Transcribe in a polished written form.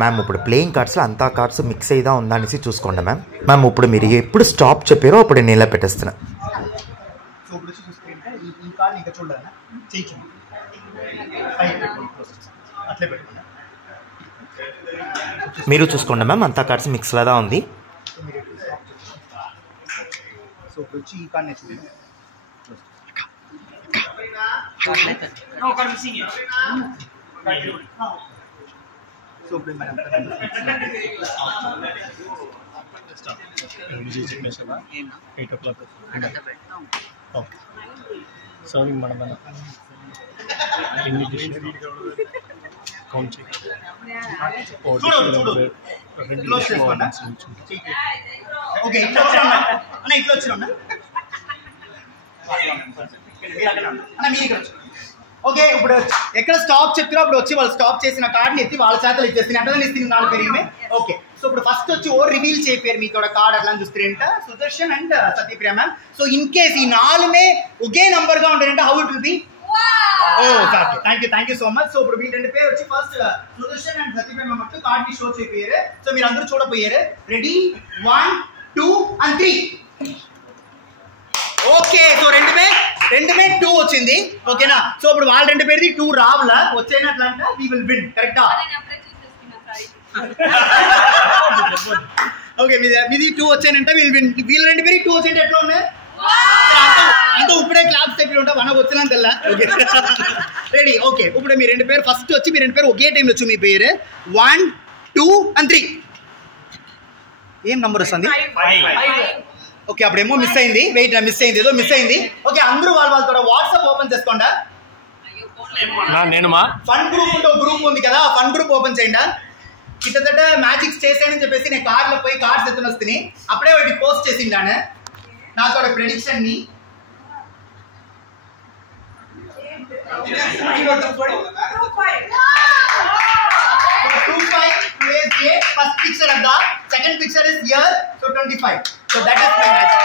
Ma'am ఇప్పుడు playing కార్డ్స్లో అంతా cards mix అయిదా ఉందా అనేసి చూసుకోండి మ్యామ్. మ్యామ్ ఇప్పుడు మీరు ఎప్పుడు స్టాప్ చెప్పారో అప్పుడు నేను ఇలా పెట్టేస్తున్నా. మీరు చూసుకోండి మ్యామ్, అంతా కార్డ్స్ మిక్స్ లాగా ఉంది. ఓకే, ఇప్పుడు ఎక్కడ స్టాప్ చెప్తారో అప్పుడు వచ్చి వాళ్ళు స్టాప్ చేసిన కార్డ్ని ఎత్తి వాళ్ళ చేతలు ఇచ్చేస్తుంది అంటే ఇస్తుంది 4 పేరు. ఓకే, సో ఇప్పుడు ఫస్ట్ వచ్చి ఓ రివీల్ చేయరు మీతో కార్డ్ అట్లా చూస్తారంట Sudarshan and Satyapriya ma'am. So in case ఈ 4 ఒకే నంబర్ గా ఉంటారంటే how it will be? Thank you so much. So ఇప్పుడు వీళ్ళు 2 పేరు వచ్చి first Sudarshan and Satyapriya ma'am వచ్చి కార్డ్ ని షో చేయరు. సో మీరు అందరూ చూడపోయారు. Ready 1 2 and 3. ఓకే, సో రెండుమే 2 వచ్చింది. ఓకేనా? సో ఇప్పుడు వాళ్ళ 2 పేరుది 2 రావులా వచ్చేనట్లా అంటే వి విల్ విన్. కరెక్టా? ఓకే, మీది 2 వచ్చానంటే విల్ విన్. వీళ్ళ 2 పేరు 2 వచ్చేంటే ఎట్లా ఉన్నాయి అంత ఇప్పుడే క్లాప్స్ దగ్గర ఉంటా మన వచ్చినా తెల్లా. Okay ready. ఓకే, ఇప్పుడు మీ 2 పేరు ఫస్ట్ వచ్చి మీ 2 పేరు ఒకే టైంలో వచ్చి మీ పేరు 1 2 and 3. ఏం నంబర్ వస్తుంది? ఓకే, అప్పుడేమో మిస్ అయింది. వెయిట్, మిస్ అయింది, ఏదో మిస్ అయింది. ఓకే, అందరూ వాళ్ళతో వాట్సాప్ ఓపెన్ చేసుకోండి. ఫన్ గ్రూప్ ఉంటే గ్రూప్ ఉంది కదా, ఫన్ గ్రూప్ ఓపెన్ చేయండి. కిందట మ్యాజిక్స్ చేసానని చెప్పేసి నేను కార్లో పోయి కార్డ్స్ ఎత్తున వస్తుంది. అప్పుడే వాటి పోస్ట్ చేసిండాను నాతో ప్రెడిక్షన్ ని. First picture of the second picture is here, so 25. So that is my magic.